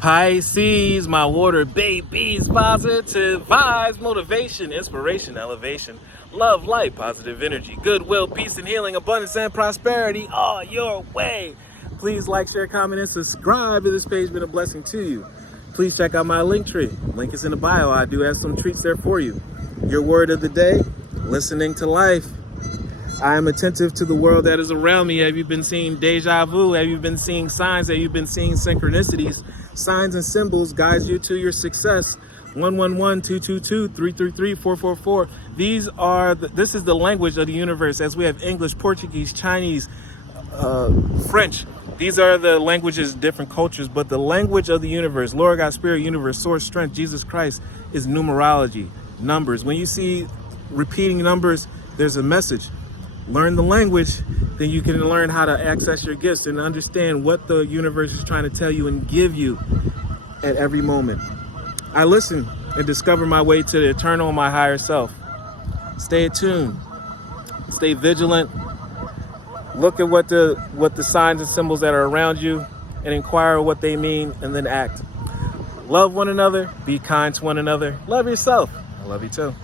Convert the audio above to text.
Pisces, my water babies, positive vibes, motivation, inspiration, elevation, love, light, positive energy, goodwill, peace and healing, abundance and prosperity all your way. Please like, share, comment, and subscribe if this page has been a blessing to you. Please check out my link tree. Link is in the bio. I do have some treats there for you. Your word of the day, listening to life. I am attentive to the world that is around me. Have you been seeing deja vu? Have you been seeing signs? Have you been seeing synchronicities? Signs and symbols guide you to your success. 111-222-333-444. This is the language of the universe, as we have English, Portuguese, Chinese, French. These are the languages, different cultures, but the language of the universe, Lord God, Spirit, Universe, Source, Strength, Jesus Christ, is numerology, numbers. When you see repeating numbers, there's a message. Learn the language, then you can learn how to access your gifts and understand what the universe is trying to tell you and give you at every moment. I listen and discover my way to the eternal and my higher self. Stay attuned, stay vigilant. Look at what the signs and symbols that are around you and inquire what they mean and then act. Love one another, be kind to one another, love yourself. I love you too.